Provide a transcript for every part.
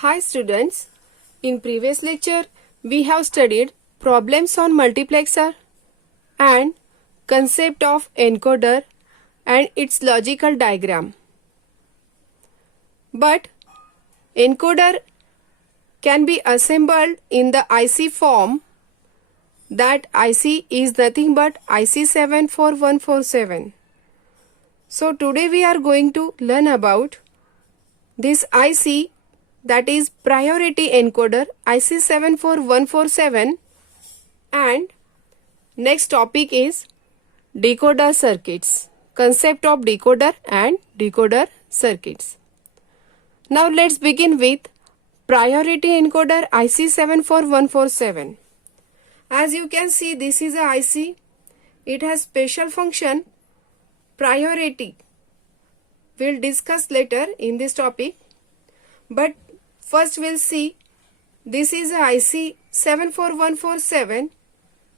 Hi students, in previous lecture we have studied problems on multiplexer and concept of encoder and its logical diagram. But encoder can be assembled in the IC form. That IC is nothing but IC 74147. So today we are going to learn about this IC, that is priority encoder IC 74147, and next topic is decoder circuits, concept of decoder and decoder circuits. Now let's begin with priority encoder IC 74147. As you can see, this is a IC. It has special function priority. We'll discuss later in this topic. But first we'll see, this is a IC 74147.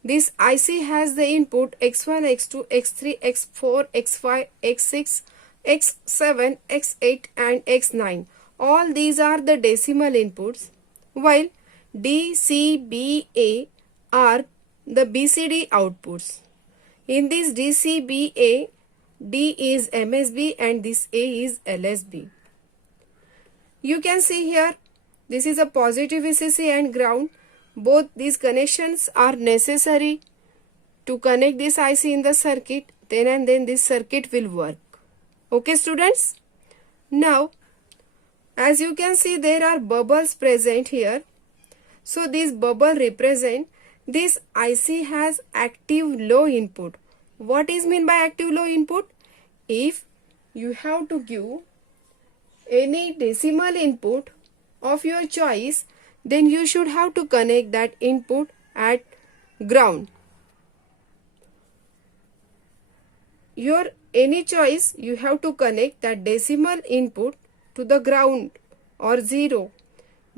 This IC has the input x1, x2, x3, x4, x5, x6, x7, x8 and x9. All these are the decimal inputs, while D, C, B, A are the BCD outputs. In this D, C, B, A, D is MSB and this A is LSB. You can see here, this is a positive VCC and ground. Both these connections are necessary to connect this IC in the circuit. Then and then this circuit will work. Okay students? Now, as you can see, there are bubbles present here. So this bubble represent this IC has active low input. What is meant by active low input? If you have to give any decimal input of your choice, then you should have to connect that input at ground. Your any choice, you have to connect that decimal input to the ground or 0,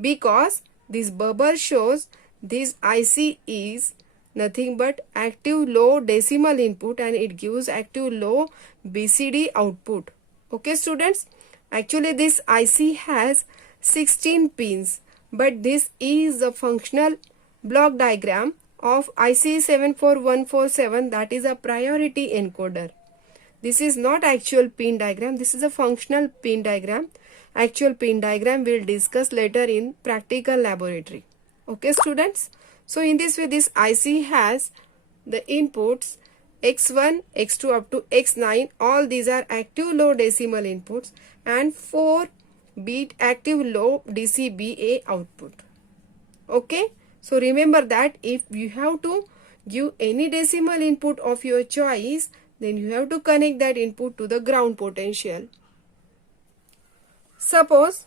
because this bubble shows this IC is nothing but active low decimal input and it gives active low BCD output. Okay students? Actually this IC has 16 pins, but this is the functional block diagram of IC 74147, that is a priority encoder. This is not actual pin diagram, this is a functional pin diagram. Actual pin diagram we'll discuss later in practical laboratory. Okay students? So in this way, this IC has the inputs x1, x2 up to x9. All these are active low decimal inputs and 4 bit active low DCBA output. Okay? So remember that if you have to give any decimal input of your choice, then you have to connect that input to the ground potential. Suppose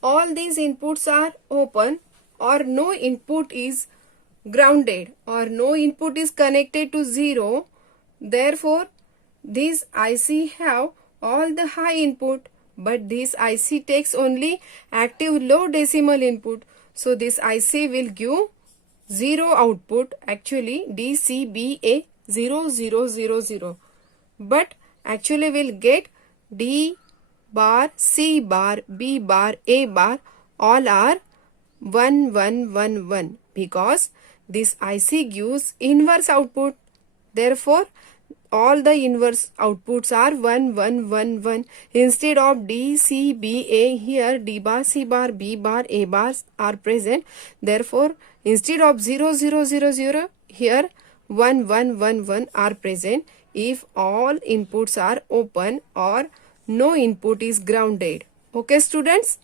all these inputs are open, or no input is grounded, or no input is connected to 0. Therefore, this IC have all the high input, but this IC takes only active low decimal input. So this IC will give 0 output, actually DCBA 0 0 0 0. But actually will get D bar, C bar, B bar, A bar, all are 1 1 1 1, because this IC gives inverse output. Therefore, all the inverse outputs are 1 1 1 1. Instead of D, C, B, A, here D bar, C bar, B bar, A bars are present. Therefore, instead of 0 0 0 0, here 1 1 1 1 are present if all inputs are open or no input is grounded. Okay students?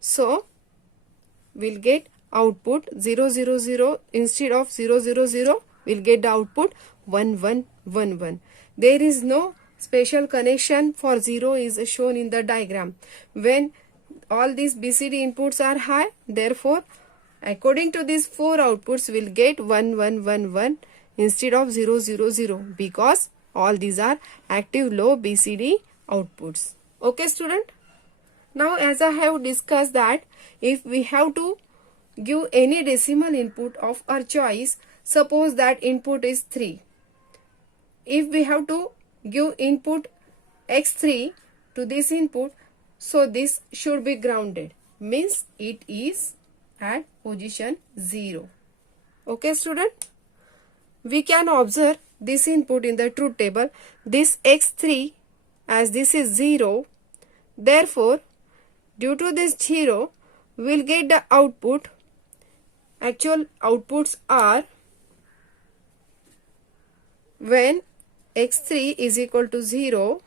So we'll get output 0 0 0, instead of 0 0 0 we'll get the output 1 1 1 1. There is no special connection for 0 is shown in the diagram. When all these BCD inputs are high, therefore according to these 4 outputs we'll get 1 1 1 1 instead of 0 0 0, because all these are active low BCD outputs. Okay student? Now as I have discussed that if we have to give any decimal input of our choice, suppose that input is 3. If we have to give input x3 to this input, So this should be grounded. Means it is at position 0. Okay, student? We can observe this input in the truth table. This x3, as this is 0. Therefore, due to this 0, we will get the output. Actual outputs are when x3 is equal to 0.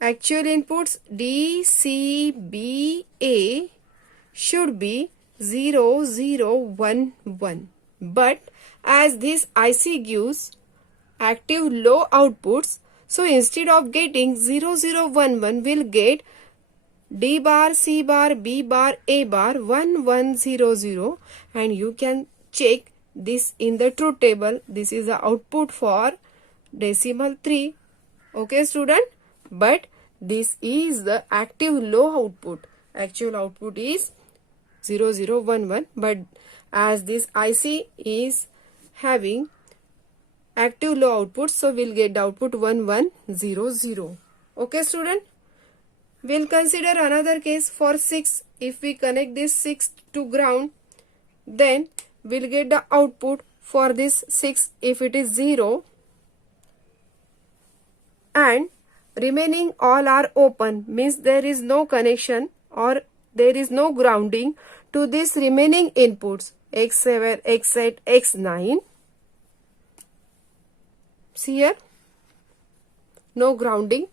Actual inputs D, C, B, A should be 0, 0, 1, 1. But as this IC gives active low outputs, so instead of getting 0, 0, 1, 1, we'll get D bar, C bar, B bar, A bar, 1, 1, 0, 0. And you can check this in the truth table. This is the output for decimal 3. Okay, student? But this is the active low output. Actual output is 0, 0, 1, 1. But as this IC is having active low output, so we'll get the output 1, 1, 0, 0. Okay, student? We'll consider another case for 6. If we connect this 6 to ground, then we'll get the output for this 6 if it is 0. And remaining all are open, means there is no connection or there is no grounding to these remaining inputs x7, x8, x9. See here, no grounding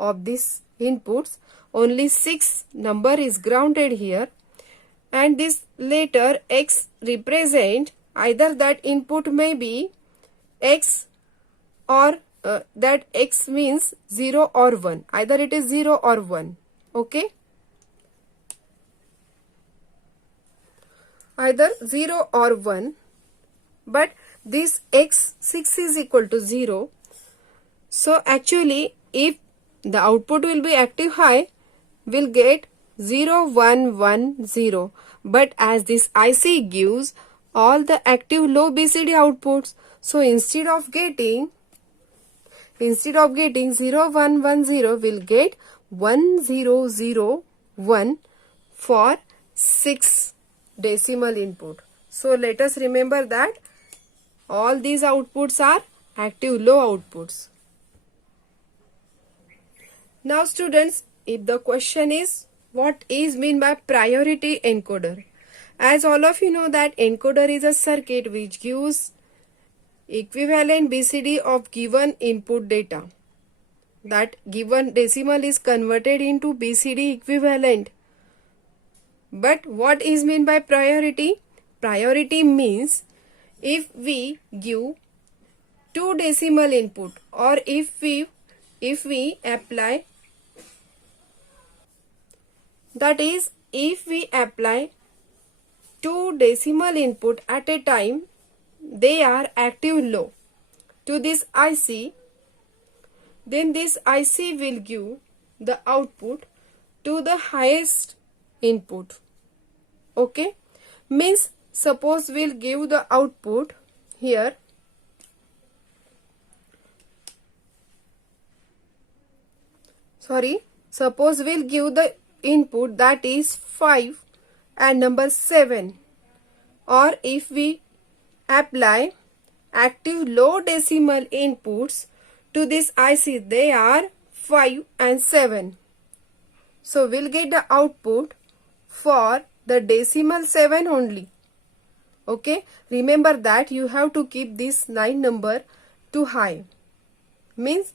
of these inputs, only 6 number is grounded here, and this letter x represent either that input may be x or that x means 0 or 1, either it is 0 or 1. Okay, either 0 or 1, but this x6 is equal to 0. So actually if the output will be active high, we'll get 0, 1, 1, 0. But as this IC gives all the active low BCD outputs, so instead of getting 0, 1, 1, 0, we'll get 1, 0, 0, 1 for 6 decimal input. So let us remember that all these outputs are active low outputs. Now students, if the question is what is mean by priority encoder? As all of you know that encoder is a circuit which gives equivalent BCD of given input data. That given decimal is converted into BCD equivalent. But what is mean by priority? Priority means if we give 2 decimal input, or if we apply, that is if we apply 2 decimal input at a time, they are active low to this IC, then this IC will give the output to the highest input. Okay, means suppose we'll give the output here, suppose we'll give the input that is 5 and number 7, or if we apply active low decimal inputs to this IC, they are 5 and 7. So we'll get the output for the decimal 7 only. Okay, remember that you have to keep this 9 number to high, means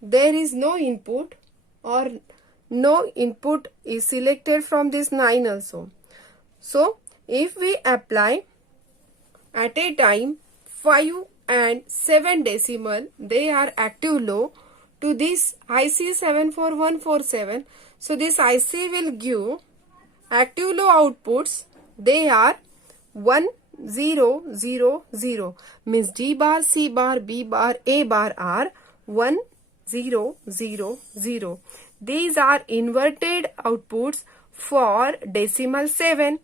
there is no input or no input is selected from this 9 also. So if we apply at a time 5 and 7 decimal, they are active low to this IC 74147. So this IC will give active low outputs. They are 1, 0, 0, 0. Means D bar, C bar, B bar, A bar are 1, 0, 0, 0. These are inverted outputs for decimal 7.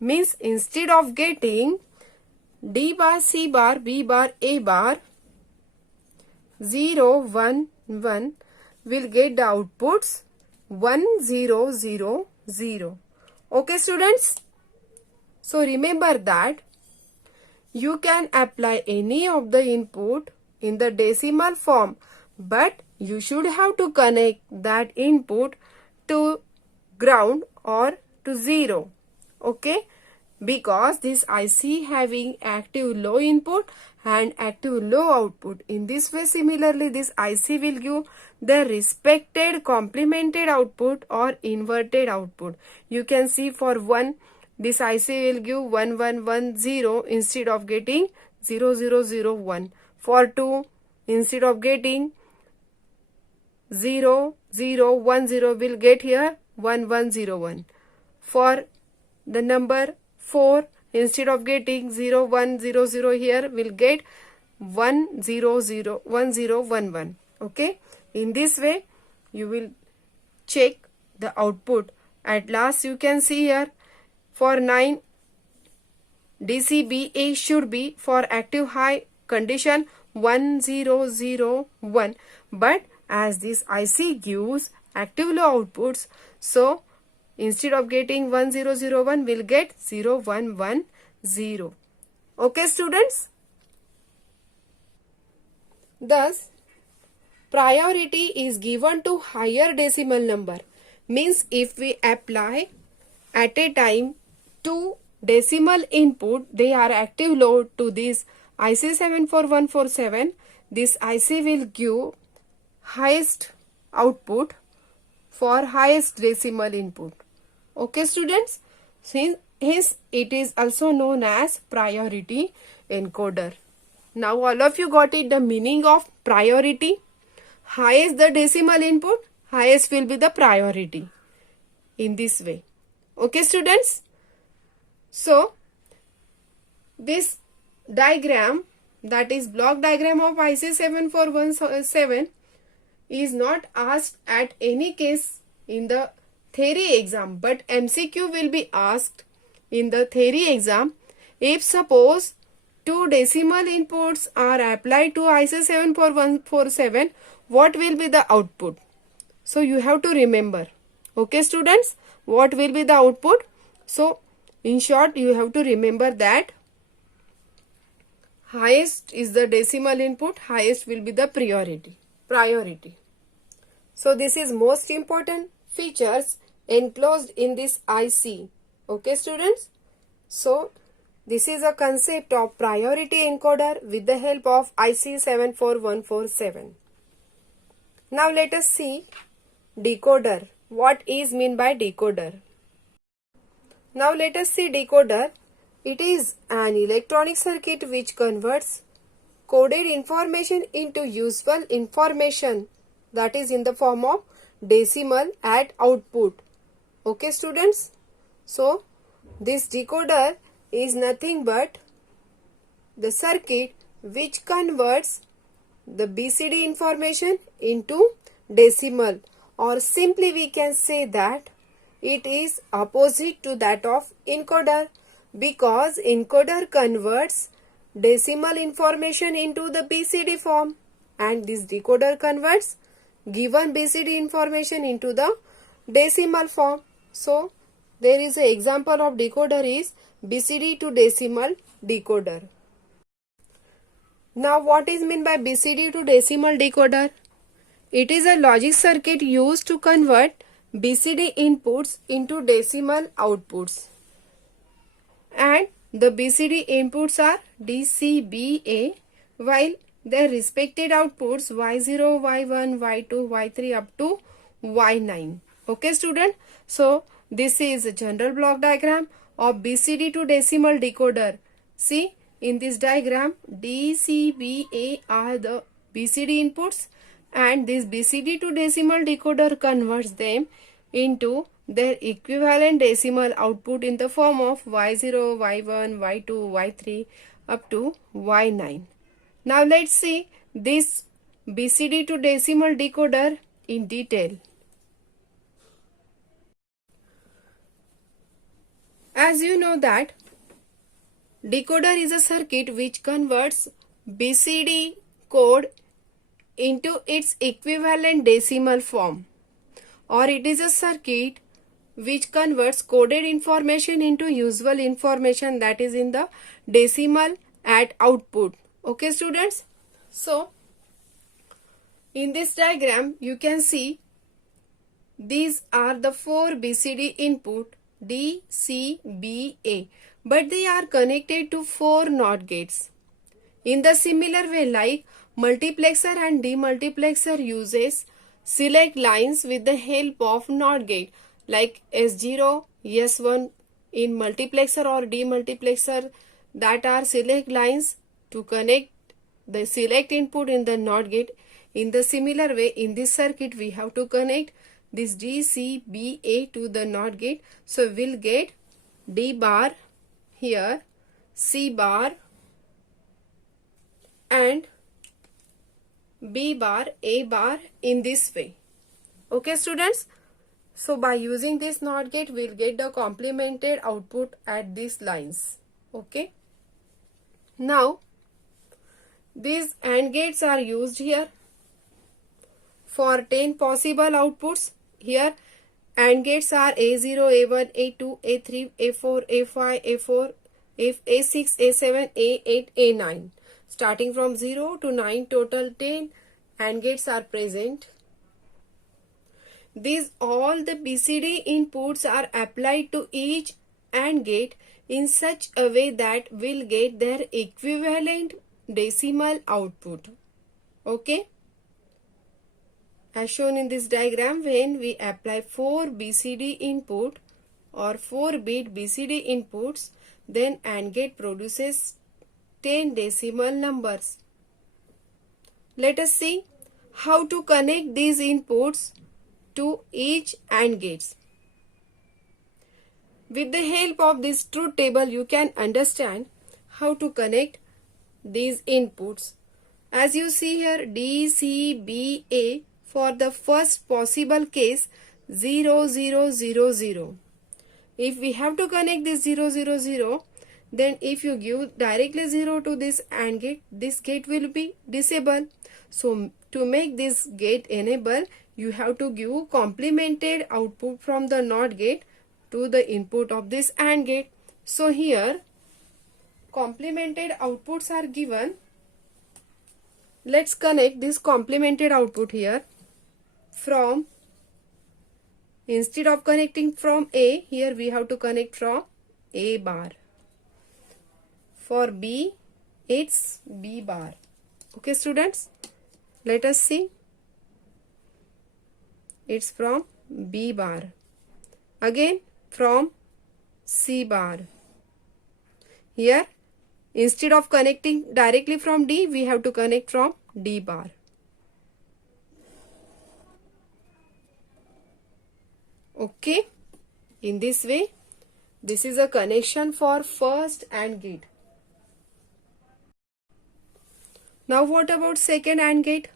Means instead of getting D bar, C bar, B bar, A bar, 0, 1, 1, will get the outputs 1 0 0 0. Okay students? So remember that you can apply any of the input in the decimal form, but you should have to connect that input to ground or to 0. Okay? Because this IC having active low input and active low output. In this way, similarly, this IC will give the respected complemented output or inverted output. You can see for 1, this IC will give 1 1 1 0 instead of getting 0 0 0 1. For 2, instead of getting 0 0 1 0 will get here 1 1 0 1. For the number 4, instead of getting 0 1 0 0 here will get 1 0 0 1 0 1 1. Okay, in this way you will check the output. At last you can see here for 9, DCBA should be for active high condition 1 0 0 1, but as this IC gives active low outputs, so instead of getting 1 0 0 1 we'll get 0 1 1 0. Okay students? Thus, priority is given to higher decimal number. Means if we apply at a time 2 decimal input, they are active low to this IC 74147, this IC will give highest output for highest decimal input. Okay students? Hence it is also known as priority encoder. Now all of you got it, the meaning of priority. Highest the decimal input, highest will be the priority. In this way. Okay students? So this diagram, that is block diagram of IC 74117, is not asked at any case in the theory exam, but MCQ will be asked in the theory exam. If suppose 2 decimal inputs are applied to IC 74147, what will be the output? So you have to remember. Okay students, what will be the output? So in short, you have to remember that highest is the decimal input, highest will be the priority. So this is most important features enclosed in this IC. Okay students? So this is a concept of priority encoder with the help of IC 74147. Now let us see decoder. What is meant by decoder? Now let us see decoder. It is an electronic circuit which converts coded information into useful information, that is in the form of decimal at output. Okay students? So this decoder is nothing but the circuit which converts the BCD information into decimal, or simply we can say that it is opposite to that of encoder, because encoder converts decimal information into the BCD form and this decoder converts given BCD information into the decimal form. So there is an example of decoder is BCD to decimal decoder. Now what is meant by BCD to decimal decoder? It is a logic circuit used to convert BCD inputs into decimal outputs. And the BCD inputs are DCBA, while their respected outputs Y0, Y1, Y2, Y3 up to Y9. Okay student? So this is a general block diagram of BCD to decimal decoder. See, in this diagram DCBA are the BCD inputs and this BCD to decimal decoder converts them into their equivalent decimal output in the form of Y0, Y1, Y2, Y3 up to Y9. Now let's see this BCD to decimal decoder in detail. As you know that decoder is a circuit which converts BCD code into its equivalent decimal form, or it is a circuit which converts coded information into usual information, that is in the decimal at output. Okay students, so in this diagram you can see these are the four BCD input D, C, B, A, but they are connected to four NOT gates. In the similar way, like multiplexer and demultiplexer uses select lines with the help of NOT gate, like S0, S1 in multiplexer or demultiplexer, that are select lines to connect the select input in the NOT gate. In the similar way, in this circuit we have to connect this D, C, B, A to the NOT gate. So we'll get D bar here, C bar and B bar, A bar in this way. Okay students, so by using this NOT gate we'll get the complemented output at these lines. Okay, now these AND gates are used here for 10 possible outputs. Here AND gates are A0, A1, A2, A3, A4, A5, A4, A6, A7, A8, A9. Starting from 0 to 9, total 10 AND gates are present. These all the BCD inputs are applied to each AND gate in such a way that we'll get their equivalent decimal output. Okay, as shown in this diagram, when we apply 4 BCD input or 4-bit BCD inputs, then AND gate produces 10 decimal numbers. Let us see how to connect these inputs to each AND gates. With the help of this truth table, you can understand how to connect these inputs. As you see here, D, C, B, A, for the first possible case 0, 0, 0, 0. If we have to connect this 0, 0, 0, then if you give directly 0 to this AND gate, this gate will be disabled. So to make this gate enable, you have to give complemented output from the NOT gate to the input of this AND gate. So here complemented outputs are given. Let's connect this complemented output here. From, instead of connecting from A, here we have to connect from A bar. For B, it's B bar. Okay students, let us see. It's from B bar. Again from C bar. Here, instead of connecting directly from D, we have to connect from D bar. Okay, in this way, this is a connection for first AND gate. Now what about second AND gate?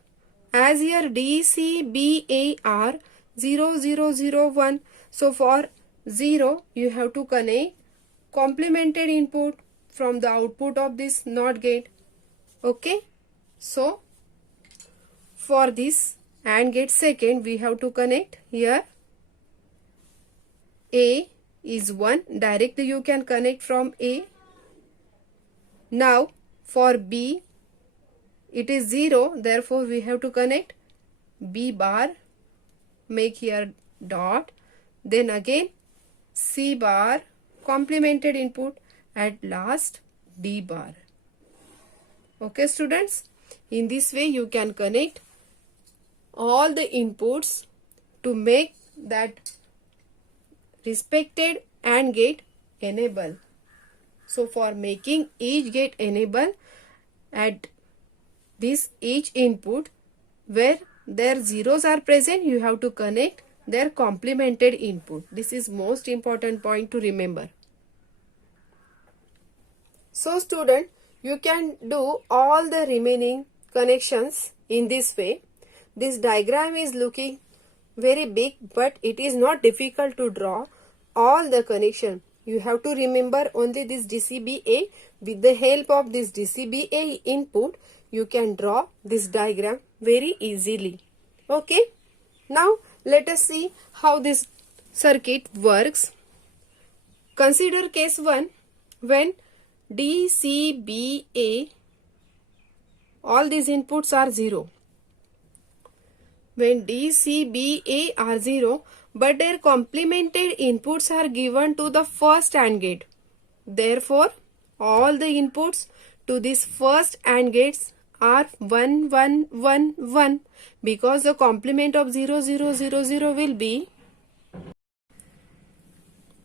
As here D, C, B, A are 0, 0, 0, 1. So for 0, you have to connect complemented input from the output of this NOT gate. Okay, so for this AND gate second, we have to connect here A is 1. Directly you can connect from A. Now for B, it is 0. Therefore we have to connect B bar. Make here dot. Then again C bar, complemented input. At last D bar. Okay students, in this way you can connect all the inputs to make that respected AND gate enable. So for making each gate enable, at this each input where their zeros are present, you have to connect their complemented input. This is most important point to remember. So student, you can do all the remaining connections in this way. This diagram is looking very big, but it is not difficult to draw all the connection. You have to remember only this DCBA. With the help of this DCBA input, you can draw this diagram very easily. Okay, now let us see how this circuit works. Consider case 1 when D, C, B, A, all these inputs are 0. When D, C, B, A are 0, but their complemented inputs are given to the first AND gate. Therefore, all the inputs to this first AND gates are 1, 1, 1, 1 because the complement of 0, 0, 0, 0 will be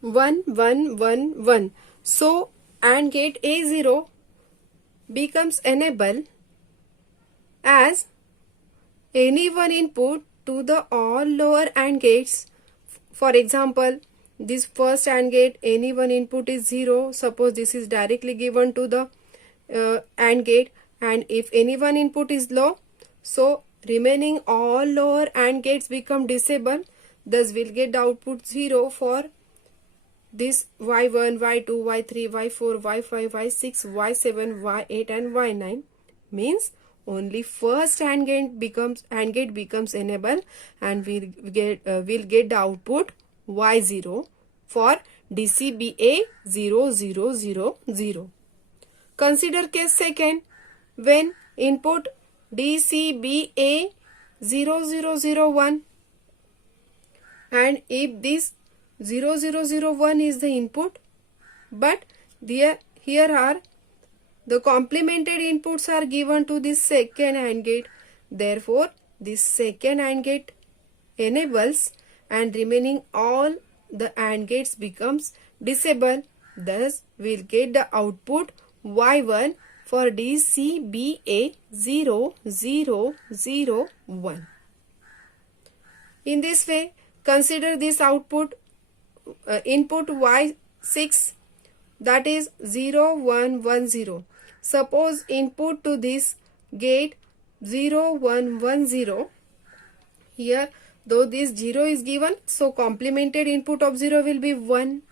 1, 1, 1, 1. So, AND gate A0 becomes enable as any one input to the all lower AND gates. For example, this first AND gate, any one input is 0. Suppose this is directly given to the AND gate, and if any one input is low, so remaining all lower AND gates become disabled. Thus, we'll get the output 0 for this Y1, Y2, Y3, Y4, Y5, Y6, Y7, Y8 and Y9. Means only first AND gate becomes enable, and we'll get the output Y0 for DCBA 0, 0, 0, 0. Consider case second when input DCBA 0, 0, 0, 1, and if this 0, 0, 0, 1 is the input, but here are the complemented inputs are given to this second AND gate. Therefore, this second AND gate enables and remaining all the AND gates becomes disabled. Thus, we'll get the output Y1 for DCBA 0, 0, 0, 1. In this way, consider this output input Y6, that is 0, 1, 1, 0. Suppose input to this gate 0, 1, 1, 0. Here, though this 0 is given, so complemented input of 0 will be 1.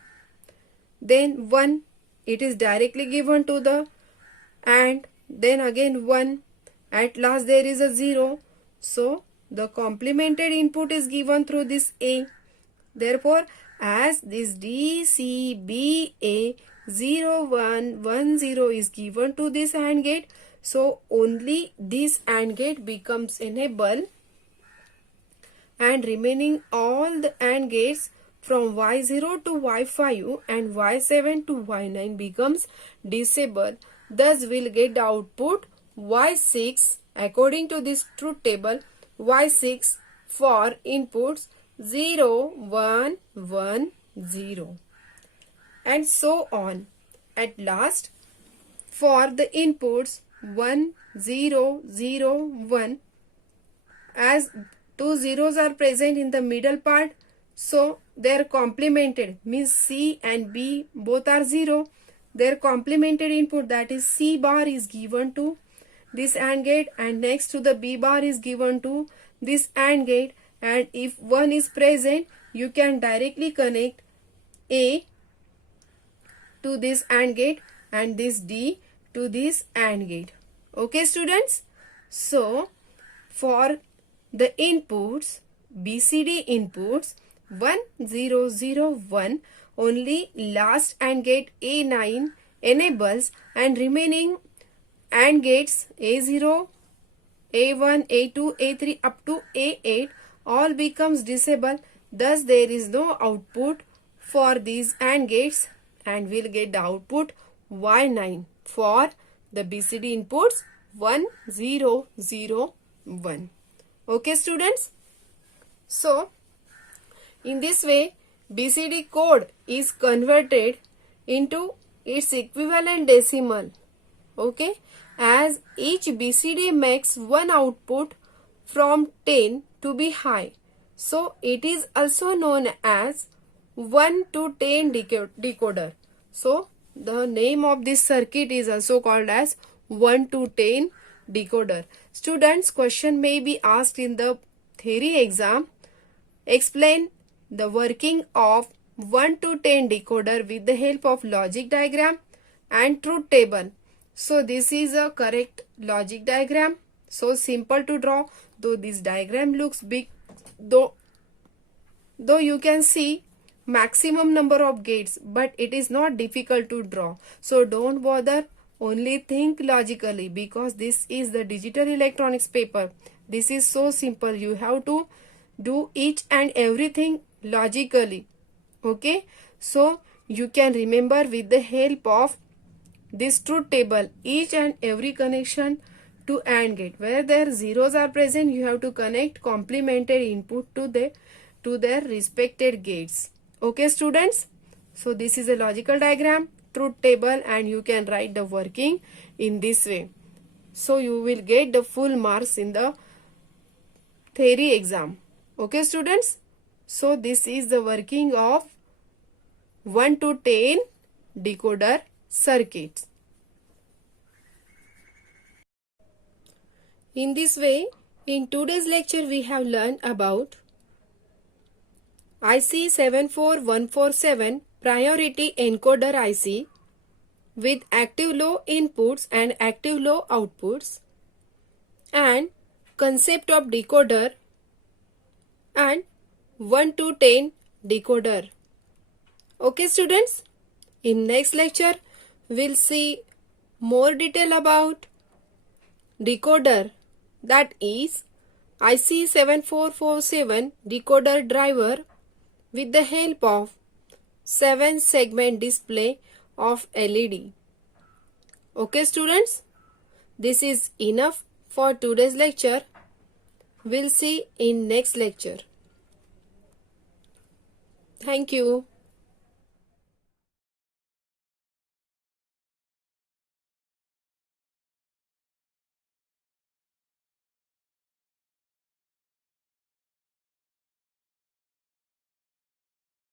Then 1, it is directly given to the AND. Then again 1. At last there is a 0. So, the complemented input is given through this A. Therefore, as this DCBA 0, 1, 1, 0 is given to this AND gate, so only this AND gate becomes enable, and remaining all the AND gates from Y0 to Y5 and Y7 to Y9 becomes disabled. Thus, we'll get the output Y6 according to this truth table, Y6 for inputs 0, 1, 1, 0, and so on. At last, for the inputs 1, 0, 0, 1, as two zeros are present in the middle part, so they are complemented, means C and B both are 0. Their complemented input, that is C bar, is given to this AND gate, and next to the B bar is given to this AND gate. And if 1 is present, you can directly connect A to this AND gate and this D to this AND gate. Okay, students? So, for the inputs, BCD inputs 1, 0, 0, 1, only last AND gate A9 enables, and remaining AND gates A0, A1, A2, A3 up to A8 all becomes disabled. Thus, there is no output for these AND gates, and we'll get the output Y9 for the BCD inputs 1, 0, 0, 1. Okay, students? So, in this way, BCD code is converted into its equivalent decimal. Okay, as each BCD makes one output from 10 to be high. So, it is also known as 1 to 10 decoder. So, the name of this circuit is also called as 1 to 10 decoder. Students, question may be asked in the theory exam. Explain the working of 1 to 10 decoder with the help of logic diagram and truth table. So, this is a correct logic diagram. so simple to draw. Though this diagram looks big, though you can see maximum number of gates, but it is not difficult to draw. So don't bother, only think logically, because this is the digital electronics paper. This is so simple. You have to do each and everything logically. Okay, so you can remember with the help of this truth table each and every connection to AND gate. Where their zeros are present, you have to connect complemented input to their respected gates. Okay students, so this is a logical diagram, truth table, and you can write the working in this way. So you will get the full marks in the theory exam. Okay students, so this is the working of 1 to 10 decoder circuits. In this way, in today's lecture we have learned about IC 74147 priority encoder IC with active low inputs and active low outputs, and concept of decoder and 1 to 10 decoder. Okay students, in next lecture we'll see more detail about decoder, that is IC 7447 decoder driver with the help of 7 segment display of LED. Okay students, this is enough for today's lecture. We'll see in next lecture. Thank you.